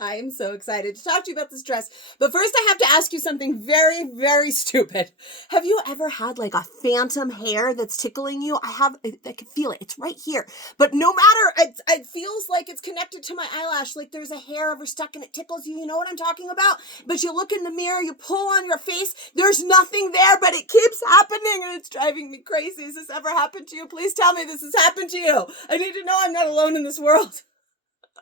I am so excited to talk to you about this dress. But first, I have to ask you something very, very stupid. Have you ever had like a phantom hair that's tickling you? I can feel it. It's right here. But no matter, it feels like it's connected to my eyelash, like there's a hair ever stuck and it tickles you. You know what I'm talking about? But you look in the mirror, you pull on your face, there's nothing there, but it keeps happening and it's driving me crazy. Has this ever happened to you? Please tell me this has happened to you. I need to know I'm not alone in this world.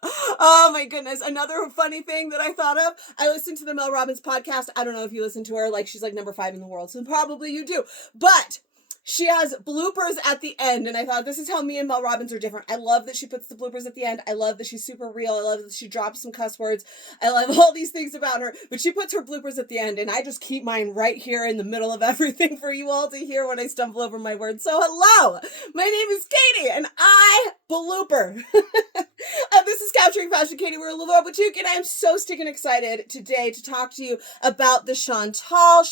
Oh my goodness. Another funny thing that I thought of, I listened to the Mel Robbins podcast. I don't know if you listen to her, like she's like number 5 in the world, so probably you do. But she has bloopers at the end, and I thought this is how me and Mel Robbins are different. I love that she puts the bloopers at the end. I love that she's super real. I love that she drops some cuss words. I love all these things about her, but she puts her bloopers at the end, and I just keep mine right here in the middle of everything for you all to hear when I stumble over my words. So hello, my name is Katie, and I blooper. This is Capturing Fashion Katie. We're a little boutique, and I am so sticking excited today to talk to you about the Chantale.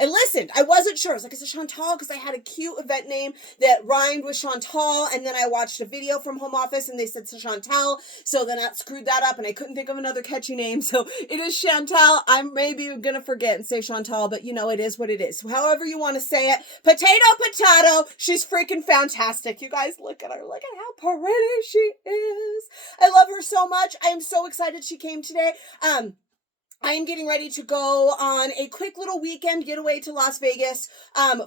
I listened. I wasn't sure. I was like, is it Chantale? Because I had a cute event name that rhymed with Chantal, and then I watched a video from Home Office, and they said Chantale, so then I screwed that up, and I couldn't think of another catchy name, so it is Chantale. I'm maybe going to forget and say Chantal, but you know, it is what it is. However you want to say it. Potato. She's freaking fantastic. You guys, look at her. Look at how pretty she is. I love her so much. I am so excited she came today. I am getting ready to go on a quick little weekend getaway to Las Vegas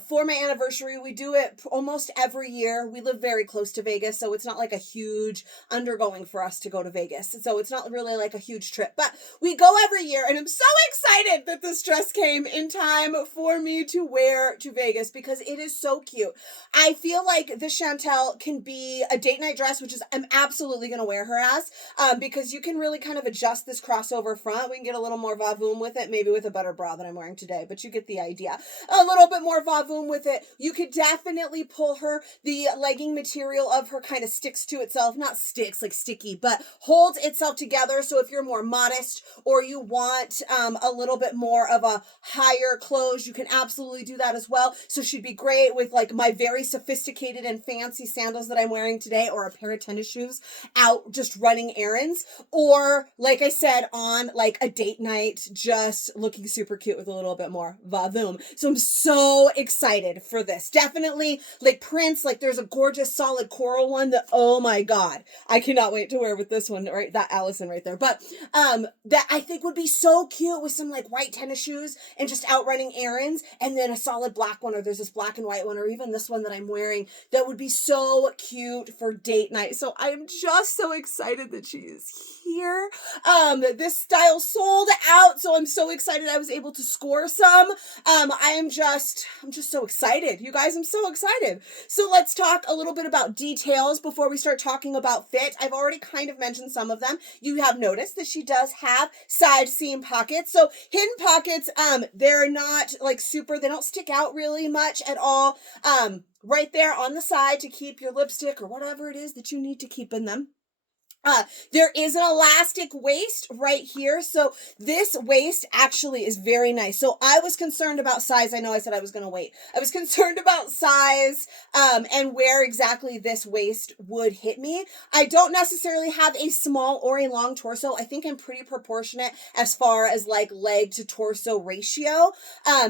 for my anniversary. We do it almost every year. We live very close to Vegas, so it's not like a huge undergoing for us to go to Vegas. So it's not really like a huge trip, but we go every year, and I'm so excited that this dress came in time for me to wear to Vegas because it is so cute. I feel like this Chantale can be a date night dress, which is I'm absolutely going to wear her as because you can really kind of adjust this crossover front. We can get a little more vavoom with it, maybe with a better bra than I'm wearing today, but you get the idea. A little bit more vavoom with it. You could definitely pull her. The legging material of her kind of sticks to itself, not sticks like sticky, but holds itself together. So if you're more modest or you want a little bit more of a higher clothes, you can absolutely do that as well. So she'd be great with like my very sophisticated and fancy sandals that I'm wearing today, or a pair of tennis shoes out just running errands, or like I said, on like a date night, just looking super cute with a little bit more vavoom. So I'm so excited for this. Definitely like prints, like there's a gorgeous solid coral one that, oh my God, I cannot wait to wear with this one, right? That Allison right there. But that I think would be so cute with some like white tennis shoes and just out running errands, and then a solid black one, or there's this black and white one, or even this one that I'm wearing that would be so cute for date night. So I'm just so excited that she is here. This style sold out, so I'm so excited I was able to score some. I'm just so excited. You guys, I'm so excited. So let's talk a little bit about details before we start talking about fit. I've already kind of mentioned some of them. You have noticed that she does have side seam pockets. So hidden pockets, they're not like super, they don't stick out really much at all. Right there on the side to keep your lipstick or whatever it is that you need to keep in them. There is an elastic waist right here. So this waist actually is very nice. So I was concerned about size. I know I said I was going to wait. I was concerned about size, and where exactly this waist would hit me. I don't necessarily have a small or a long torso. I think I'm pretty proportionate as far as like leg to torso ratio.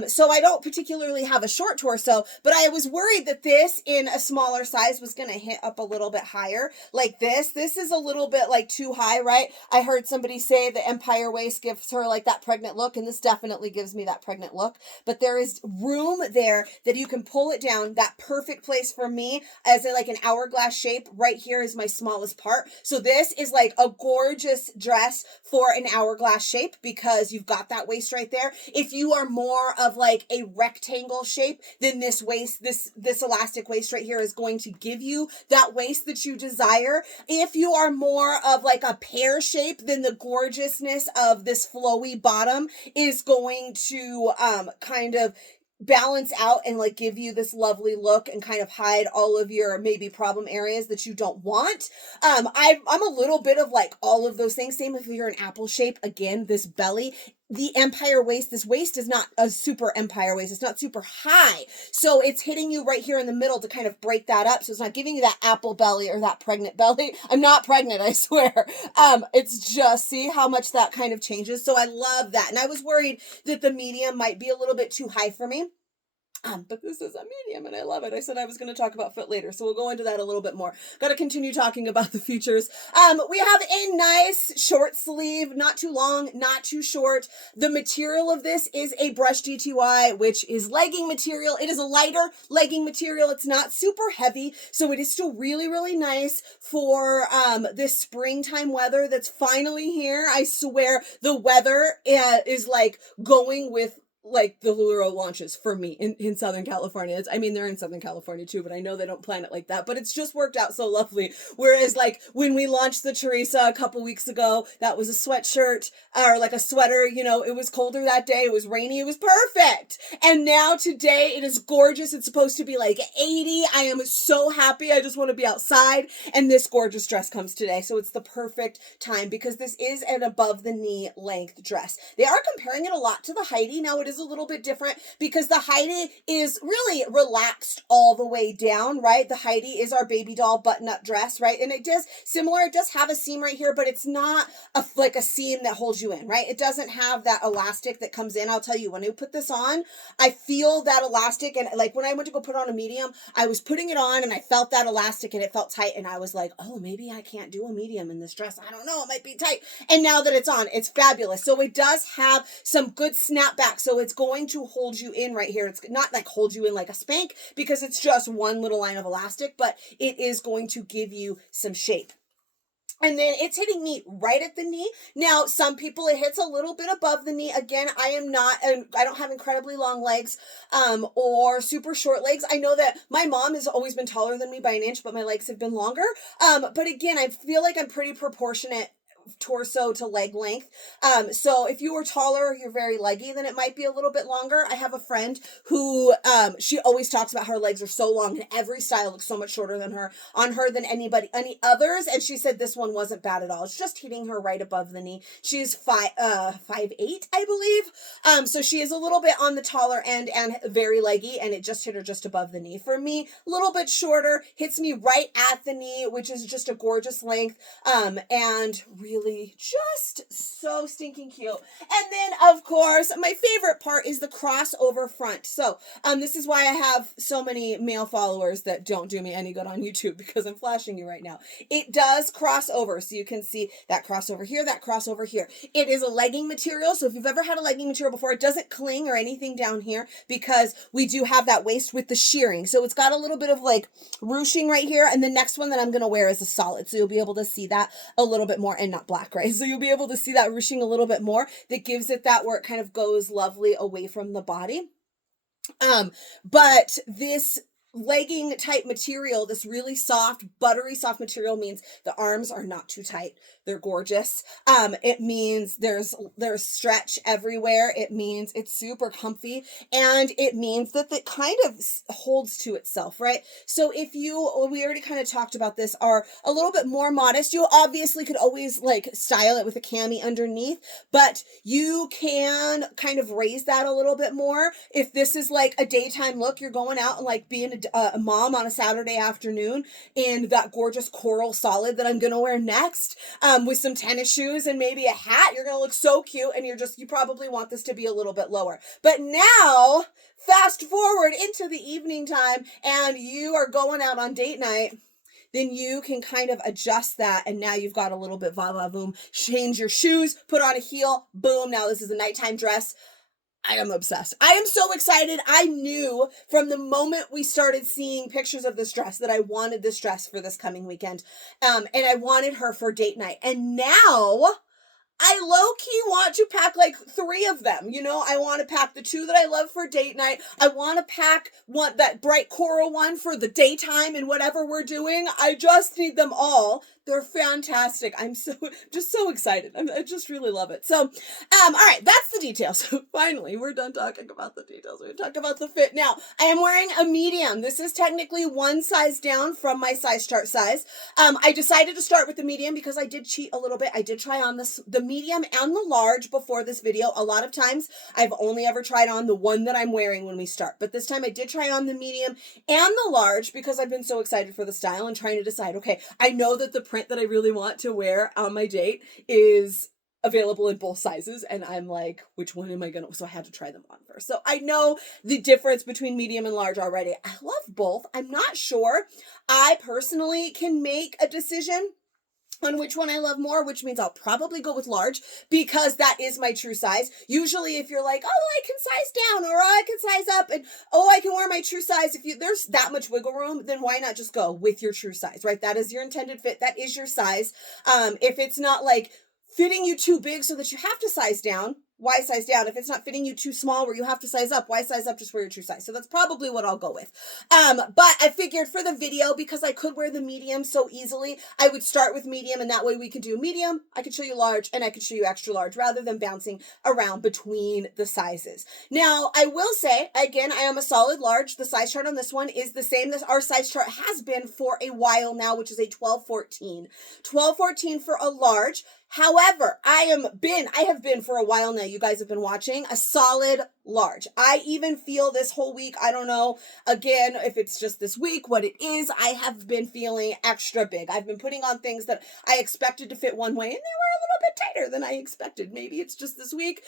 So I don't particularly have a short torso, but I was worried that this in a smaller size was going to hit up a little bit higher like this. This is a little bit like too high, right? I heard somebody say the empire waist gives her like that pregnant look, and this definitely gives me that pregnant look, but there is room there that you can pull it down. That perfect place for me as like an hourglass shape right here is my smallest part. So this is like a gorgeous dress for an hourglass shape because you've got that waist right there. If you are more of like a rectangle shape, then this waist, this elastic waist right here is going to give you that waist that you desire. If you are more of like a pear shape, then the gorgeousness of this flowy bottom is going to kind of balance out and like give you this lovely look and kind of hide all of your maybe problem areas that you don't want. I'm a little bit of like all of those things. Same if you're an apple shape. Again, this belly the empire waist. This waist is not a super empire waist. It's not super high. So it's hitting you right here in the middle to kind of break that up. So it's not giving you that apple belly or that pregnant belly. I'm not pregnant, I swear. It's just, see how much that kind of changes. So I love that. And I was worried that the medium might be a little bit too high for me. But this is a medium and I love it. I said I was going to talk about fit later, so we'll go into that a little bit more. Got to continue talking about the features. We have a nice short sleeve, not too long, not too short. The material of this is a brushed DTY, which is legging material. It is a lighter legging material. It's not super heavy, so it is still really, really nice for this springtime weather that's finally here. I swear the weather is like going with like the Luro launches for me in Southern California. I mean, they're in Southern California too, but I know they don't plan it like that, but it's just worked out so lovely. Whereas like when we launched the Teresa a couple weeks ago, that was a sweatshirt or like a sweater, you know, it was colder that day. It was rainy. It was perfect. And now today it is gorgeous. It's supposed to be like 80. I am so happy. I just want to be outside. And this gorgeous dress comes today. So it's the perfect time because this is an above the knee length dress. They are comparing it a lot to the Heidi. Now it is a little bit different because the Heidi is really relaxed all the way down, right? The Heidi is our baby doll button-up dress, right? And it does similar, it does have a seam right here, but it's not like a seam that holds you in, right? It doesn't have that elastic that comes in. I'll tell you, when I put this on, I feel that elastic, and like when I went to go put on a medium, I was putting it on and I felt that elastic and it felt tight, and I was like, oh, maybe I can't do a medium in this dress. I don't know, it might be tight. And now that it's on, it's fabulous. So it does have some good snapback. So it's going to hold you in right here. It's not like hold you in like a spank because it's just one little line of elastic, but it is going to give you some shape. And then it's hitting me right at the knee. Now, some people it hits a little bit above the knee. Again, I don't have incredibly long legs, or super short legs. I know that my mom has always been taller than me by an inch, but my legs have been longer. But again, I feel like I'm pretty proportionate torso to leg length. So if you were taller, you're very leggy, then it might be a little bit longer. I have a friend who, she always talks about her legs are so long and every style looks so much shorter than her, on her than any others. And she said this one wasn't bad at all. It's just hitting her right above the knee. She's 5'8", I believe. So she is a little bit on the taller end and very leggy, and it just hit her just above the knee. For me, a little bit shorter, hits me right at the knee, which is just a gorgeous length. And really just so stinking cute. And then of course my favorite part is the crossover front. So this is why I have so many male followers that don't do me any good on YouTube, because I'm flashing you right now. It does cross over, so you can see that crossover here, that crossover here. It is a legging material, so if you've ever had a legging material before, it doesn't cling or anything down here because we do have that waist with the shearing. So it's got a little bit of like ruching right here, and the next one that I'm going to wear is a solid, so you'll be able to see that a little bit more, and not black, right? So you'll be able to see that ruching a little bit more. That gives it that where it kind of goes lovely away from the body. But this legging type material, this really soft, buttery soft material, means the arms are not too tight. They're gorgeous. It means there's stretch everywhere. It means it's super comfy, and it means that it kind of holds to itself, right? So if you, we already kind of talked about this, are a little bit more modest, you obviously could always like style it with a cami underneath, but you can kind of raise that a little bit more. If this is like a daytime look, you're going out and like being a mom on a Saturday afternoon in that gorgeous coral solid that I'm going to wear next, with some tennis shoes and maybe a hat, you're going to look so cute, and you probably want this to be a little bit lower. But now, fast forward into the evening time and you are going out on date night, then you can kind of adjust that, and now you've got a little bit va-va-voom. Change your shoes, put on a heel, boom, now this is a nighttime dress. I am obsessed. I am so excited. I knew from the moment we started seeing pictures of this dress that I wanted this dress for this coming weekend. And I wanted her for date night. And now I low-key want to pack like 3 of them. You know, I want to pack the 2 that I love for date night. I want to pack that bright coral one for the daytime and whatever we're doing. I just need them all They're fantastic. I'm just so excited. I just really love it. So, all right, that's the details. So finally, we're done talking about the details. We're going to talk about the fit. Now, I am wearing a medium. This is technically one size down from my size chart size. I decided to start with the medium because I did cheat a little bit. I did try on the medium and the large before this video. A lot of times, I've only ever tried on the one that I'm wearing when we start. But this time, I did try on the medium and the large because I've been so excited for the style and trying to decide, okay, I know that the print that I really want to wear on my date is available in both sizes, and I'm like, which one am I gonna, so I had to try them on first. So I know the difference between medium and large already. I love both. I'm not sure I personally can make a decision on which one I love more, which means I'll probably go with large because that is my true size. Usually if you're like, oh, I can size down or I can size up and oh, I can wear my true size. If there's that much wiggle room, then why not just go with your true size, right? That is your intended fit. That is your size. If it's not like fitting you too big so that you have to size down, why size down? If it's not fitting you too small where you have to size up, why size up? Just wear your true size. So that's probably what I'll go with. But I figured for the video, because I could wear the medium so easily, I would start with medium, and that way we could do medium, I could show you large, and I could show you extra large rather than bouncing around between the sizes. Now, I will say, again, I am a solid large. The size chart on this one is the same as our size chart has been for a while now, which is a 12-14. 12-14 for a large. However, I have been for a while now, you guys have been watching, a solid large. I even feel this whole week, I don't know, again, if it's just this week, what it is, I have been feeling extra big. I've been putting on things that I expected to fit one way, and they were a little bit tighter than I expected. Maybe it's just this week.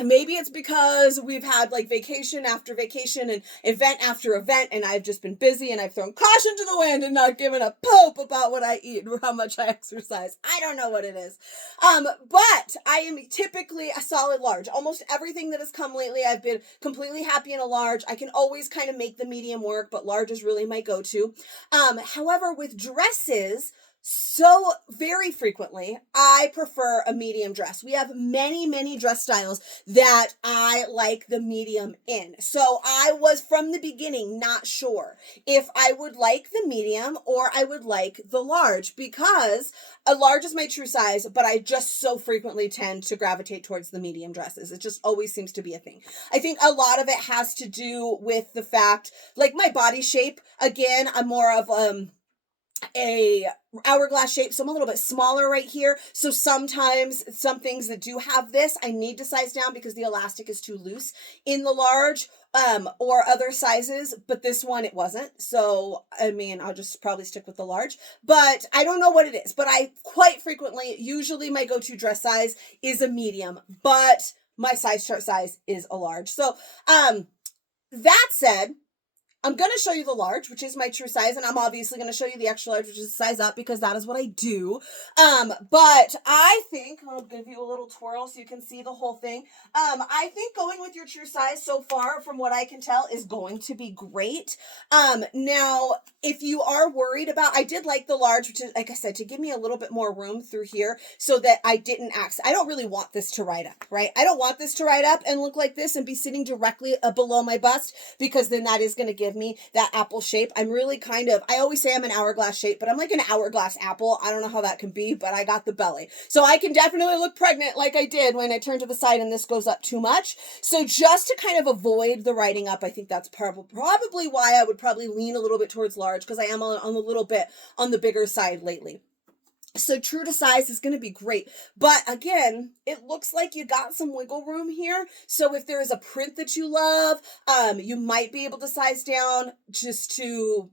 Maybe it's because we've had like vacation after vacation and event after event, and I've just been busy and I've thrown caution to the wind and not given a pope about what I eat or how much I exercise. I don't know what it is. But I am typically a solid large. Almost everything that has come lately, I've been completely happy in a large. I can always kind of make the medium work, but large is really my go-to. However, with dresses, so very frequently, I prefer a medium dress. We have many, many dress styles that I like the medium in. So I was from the beginning not sure if I would like the medium or I would like the large, because a large is my true size, but I just so frequently tend to gravitate towards the medium dresses. It just always seems to be a thing. I think a lot of it has to do with the fact, like my body shape, again, I'm more of a hourglass shape, so I'm a little bit smaller right here. So sometimes some things that do have this, I need to size down because the elastic is too loose in the large, or other sizes, but this one it wasn't. So, I mean, I'll just probably stick with the large, but I don't know what it is, but I quite frequently, usually my go-to dress size is a medium, but my size chart size is a large. So, that said, I'm going to show you the large, which is my true size, and I'm obviously going to show you the extra large, which is size up, because that is what I do. But I think, I'll give you a little twirl so you can see the whole thing. I think going with your true size so far, from what I can tell, is going to be great. Now, if you are worried about, I did like the large, which is, like I said, to give me a little bit more room through here so that I didn't I don't really want this to ride up, right? I don't want this to ride up and look like this and be sitting directly below my bust, because then that is going to give me that apple shape. I'm really I always say I'm an hourglass shape, but I'm like an hourglass apple. I don't know how that can be, but I got the belly. So I can definitely look pregnant like I did when I turn to the side and this goes up too much. So just to kind of avoid the riding up, I think that's probably why I would probably lean a little bit towards large, because I am on a little bit on the bigger side lately. So true to size is going to be great. But again, it looks like you got some wiggle room here. So if there is a print that you love, you might be able to size down just to,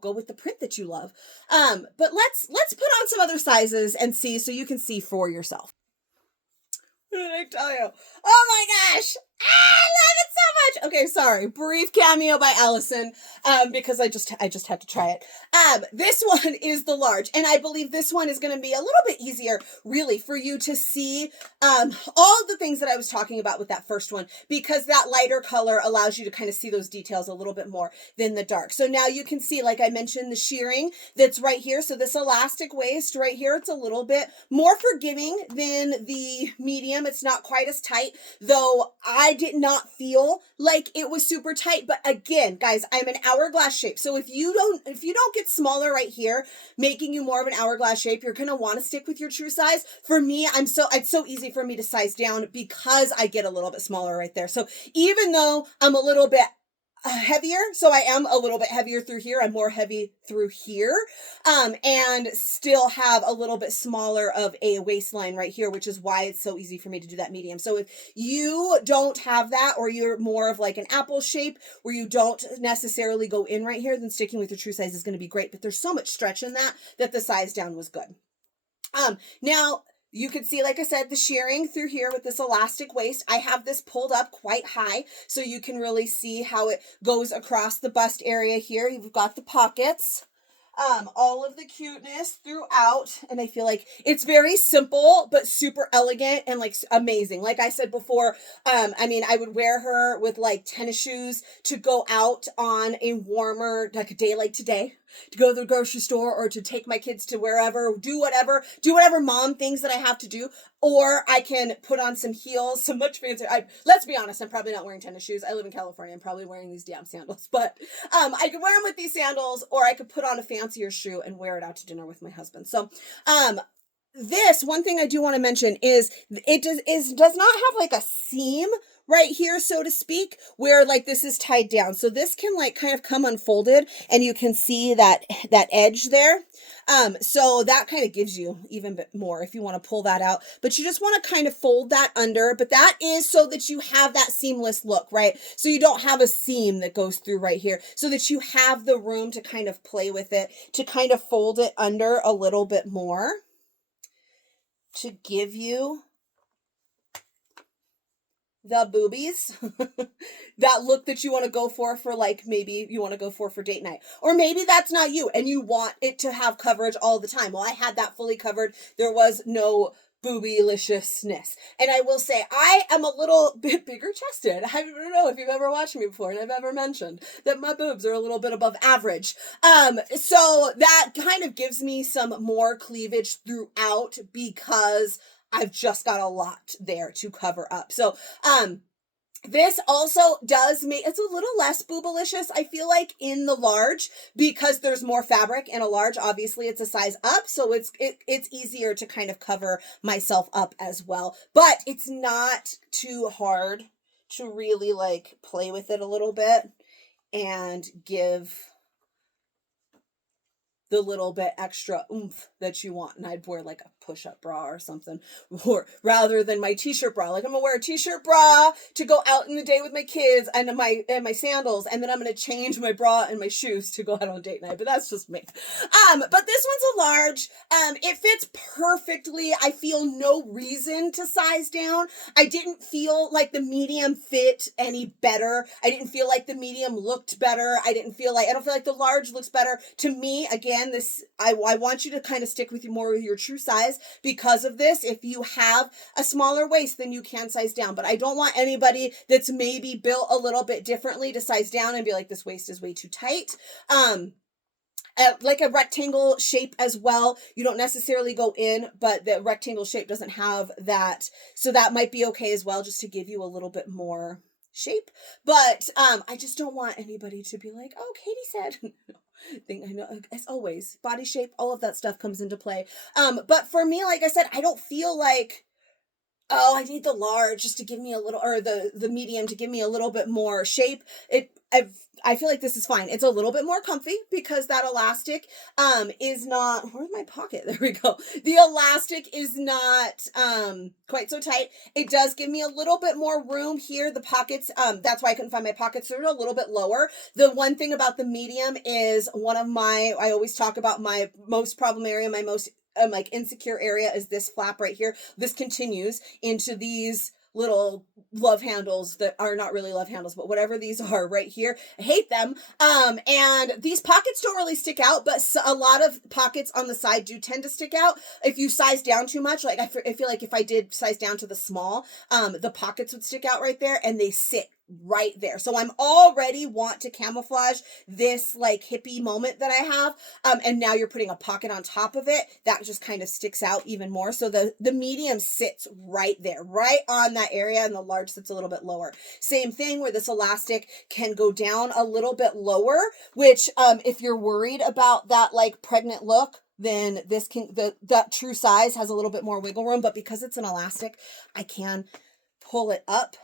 go with the print that you love. But let's put on some other sizes and see, so you can see for yourself. What did I tell you? Oh my gosh! I love it so much. Okay, sorry. Brief cameo by Allison, because I just had to try it. This one is the large, and I believe this one is going to be a little bit easier, really, for you to see all the things that I was talking about with that first one, because that lighter color allows you to kind of see those details a little bit more than the dark. So now you can see, like I mentioned, the shearing that's right here. So this elastic waist right here, it's a little bit more forgiving than the medium. It's not quite as tight, though I I did not feel like it was super tight. But again, guys, I'm an hourglass shape. So if you don't get smaller right here, making you more of an hourglass shape, you're going to want to stick with your true size. For me, it's so easy for me to size down because I get a little bit smaller right there. So even though I'm a little bit heavier, so I am a little bit heavier through here, I'm more heavy through here, and still have a little bit smaller of a waistline right here, which is why it's so easy for me to do that medium. So if you don't have that, or you're more of like an apple shape where you don't necessarily go in right here, then sticking with your true size is going to be great. But there's so much stretch in that the size down was good. Now you can see, like I said, the shearing through here with this elastic waist. I have this pulled up quite high, so you can really see how it goes across the bust area here. You've got the pockets, all of the cuteness throughout, and I feel like it's very simple, but super elegant and like amazing. Like I said before, I mean, I would wear her with like tennis shoes to go out on a warmer, like a day like today, to go to the grocery store or to take my kids to wherever, do whatever mom things that I have to do. Or I can put on some heels, some much fancier. Let's be honest, I'm probably not wearing tennis shoes. I live in California. I'm probably wearing these damn sandals. But I could wear them with these sandals, or I could put on a fancier shoe and wear it out to dinner with my husband. So this one thing I do want to mention is it does not have like a seam right here, so to speak, where like this is tied down. So this can like kind of come unfolded, and you can see that edge there. So that kind of gives you even bit more if you want to pull that out, but you just want to kind of fold that under, but that is so that you have that seamless look, right? So you don't have a seam that goes through right here, so that you have the room to kind of play with it, to kind of fold it under a little bit more to give you the boobies, that look that you want to go for like maybe you want to go for date night, or maybe that's not you and you want it to have coverage all the time. Well, I had that fully covered. There was no boobyliciousness. And I will say, I am a little bit bigger chested. I don't know if you've ever watched me before, and I've ever mentioned that my boobs are a little bit above average. So that kind of gives me some more cleavage throughout, because I've just got a lot there to cover up. So, this also does make, it's a little less boobalicious, I feel like, in the large, because there's more fabric in a large. Obviously, it's a size up, so it's easier to kind of cover myself up as well. But it's not too hard to really like play with it a little bit and give the little bit extra oomph that you want. And I'd wear like a push-up bra or something, or rather than my t-shirt bra. Like, I'm gonna wear a t-shirt bra to go out in the day with my kids and my sandals, and then I'm gonna change my bra and my shoes to go out on date night. But that's just me. But this one's a large. It fits perfectly. I feel no reason to size down. I didn't feel like the medium fit any better. I didn't feel like the medium looked better. I don't feel like the large looks better. To me, again, I want you to kind of stick with more of your true size because of this. If you have a smaller waist, then you can size down. But I don't want anybody that's maybe built a little bit differently to size down and be like, this waist is way too tight. Like a rectangle shape as well. You don't necessarily go in, but the rectangle shape doesn't have that. So that might be okay as well, just to give you a little bit more shape. But I just don't want anybody to be like, oh, Katie said. Thing I know, as always, body shape, all of that stuff comes into play. But for me, like I said, I don't feel like, oh, I need the large just to give me a little, or the medium to give me a little bit more shape. I feel like this is fine. It's a little bit more comfy because that elastic is not, where's my pocket? There we go. The elastic is not quite so tight. It does give me a little bit more room here. The pockets, that's why I couldn't find my pockets. They're a little bit lower. The one thing about the medium is I always talk about my most problem area, my most like insecure area is this flap right here. This continues into these little love handles that are not really love handles, but whatever these are right here. I hate them. And these pockets don't really stick out, but a lot of pockets on the side do tend to stick out. If you size down too much, like I feel like if I did size down to the small, the pockets would stick out right there, and they sit right there. So I'm already want to camouflage this like hippie moment that I have. And now you're putting a pocket on top of it. That just kind of sticks out even more. So the medium sits right there, right on that area, and the large sits a little bit lower. Same thing where this elastic can go down a little bit lower, which if you're worried about that like pregnant look, then this can, that true size has a little bit more wiggle room, but because it's an elastic, I can pull it up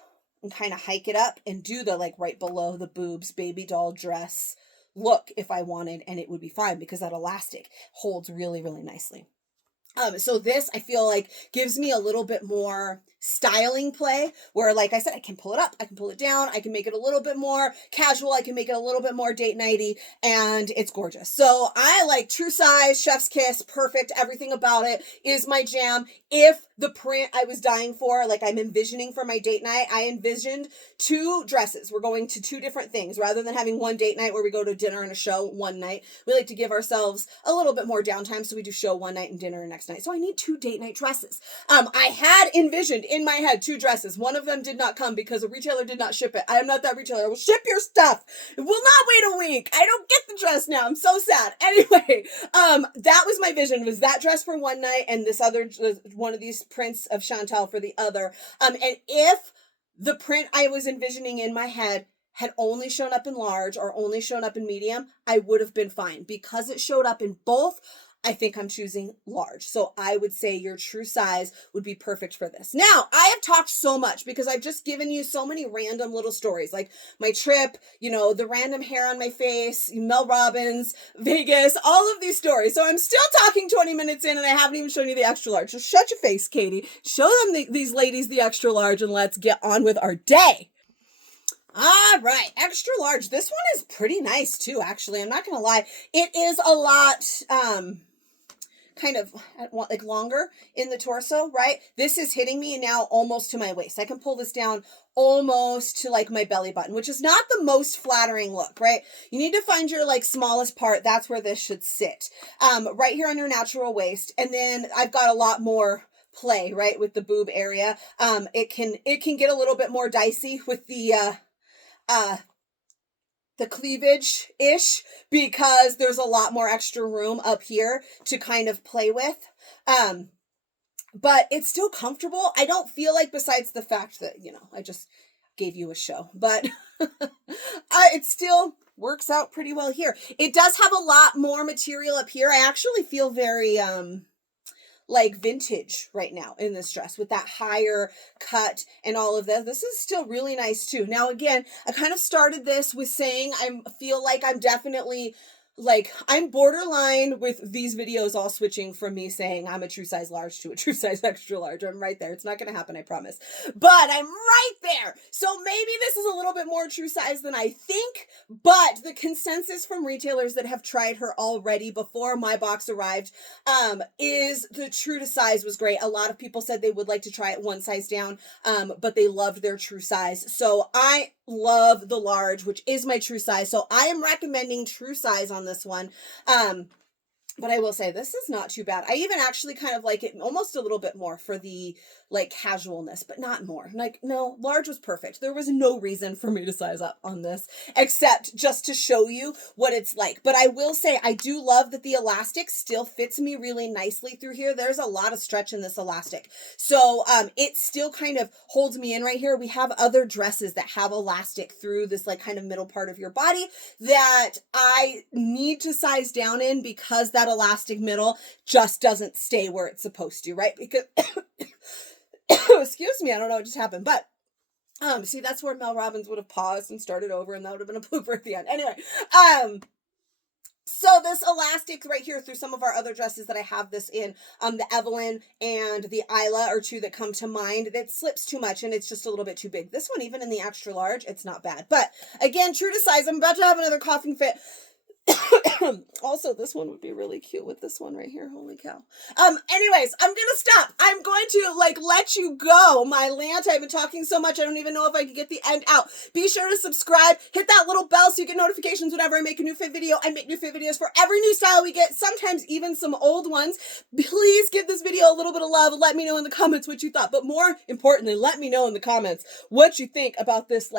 and kind of hike it up and do the like right below the boobs baby doll dress look if I wanted, and it would be fine because that elastic holds really, really nicely. So this, I feel like, gives me a little bit more styling play where, like I said, I can pull it up, I can pull it down, I can make it a little bit more casual, I can make it a little bit more date nighty, and it's gorgeous. So I like true size, chef's kiss, perfect, everything about it is my jam. If the print I was dying for, like I'm envisioning for my date night, I envisioned 2 dresses. We're going to 2 different things. Rather than having one date night where we go to dinner and a show one night, we like to give ourselves a little bit more downtime. So we do show one night and dinner the next night. So I need 2 date night dresses. I had envisioned in my head 2 dresses. One of them did not come because a retailer did not ship it. I am not that retailer. I will ship your stuff. It will not wait a week. I don't get the dress now. I'm so sad. Anyway, that was my vision, was that dress for one night and this other, one of these prints of Chantale for the other. And if the print I was envisioning in my head had only shown up in large or only shown up in medium, I would have been fine. Because it showed up in both, I think I'm choosing large. So I would say your true size would be perfect for this. Now, I have talked so much because I've just given you so many random little stories, like my trip, you know, the random hair on my face, Mel Robbins, Vegas, all of these stories. So I'm still talking 20 minutes in and I haven't even shown you the extra large. So shut your face, Katie. Show them these ladies the extra large and let's get on with our day. All right, extra large. This one is pretty nice too, actually. I'm not going to lie. It is a lot, kind of like longer in the torso, right? This is hitting me now almost to my waist. I can pull this down almost to like my belly button, which is not the most flattering look, right? You need to find your like smallest part. That's where this should sit. Right here on your natural waist. And then I've got a lot more play, right? With the boob area. It can get a little bit more dicey with the cleavage-ish because there's a lot more extra room up here to kind of play with. But it's still comfortable. I don't feel like, besides the fact that, you know, I just gave you a show, but it still works out pretty well here. It does have a lot more material up here. I actually feel very, like vintage right now in this dress with that higher cut and all of this. This is still really nice too. Now, again, I kind of started this with saying I feel like I'm definitely like, I'm borderline with these videos all switching from me saying I'm a true size large to a true size extra large. I'm right there. It's not going to happen, I promise. But I'm right there. So maybe this is a little bit more true size than I think, but the consensus from retailers that have tried her already before my box arrived is the true to size was great. A lot of people said they would like to try it one size down, but they loved their true size. So I love the large, which is my true size. So I am recommending true size on this one. But I will say this is not too bad. I even actually kind of like it almost a little bit more for the like casualness, but not more. Like, no, large was perfect. There was no reason for me to size up on this except just to show you what it's like. But I will say I do love that the elastic still fits me really nicely through here. There's a lot of stretch in this elastic. So it still kind of holds me in right here. We have other dresses that have elastic through this like kind of middle part of your body that I need to size down in because that elastic middle just doesn't stay where it's supposed to, right? Because excuse me, I don't know what just happened, but see, that's where Mel Robbins would have paused and started over, and that would have been a blooper at the end. Anyway, so this elastic right here through some of our other dresses that I have this in, the Evelyn and the Isla are two that come to mind. That slips too much and it's just a little bit too big. This one, even in the extra large, it's not bad. But again, true to size, I'm about to have another coughing fit. Also, this one would be really cute with this one right here. Holy cow. Anyways, I'm gonna stop. I'm going to let you go, my Lanta. I've been talking so much, I don't even know if I can get the end out. Be sure to subscribe, hit that little bell so you get notifications whenever I make a new fit video. I make new fit videos for every new style we get, sometimes even some old ones. Please give this video a little bit of love. Let me know in the comments what you thought, but more importantly, let me know in the comments what you think about this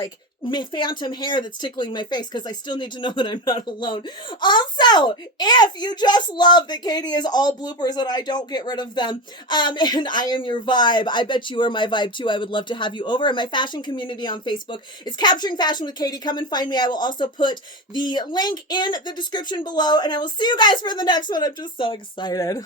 phantom hair that's tickling my face, because I still need to know that I'm not alone. Also, if you just love that Katie is all bloopers and I don't get rid of them, and I am your vibe, I bet you are my vibe too. I would love to have you over. And my fashion community on Facebook is Capturing Fashion with Katie. Come and find me. I will also put the link in the description below, and I will see you guys for the next one. I'm just so excited.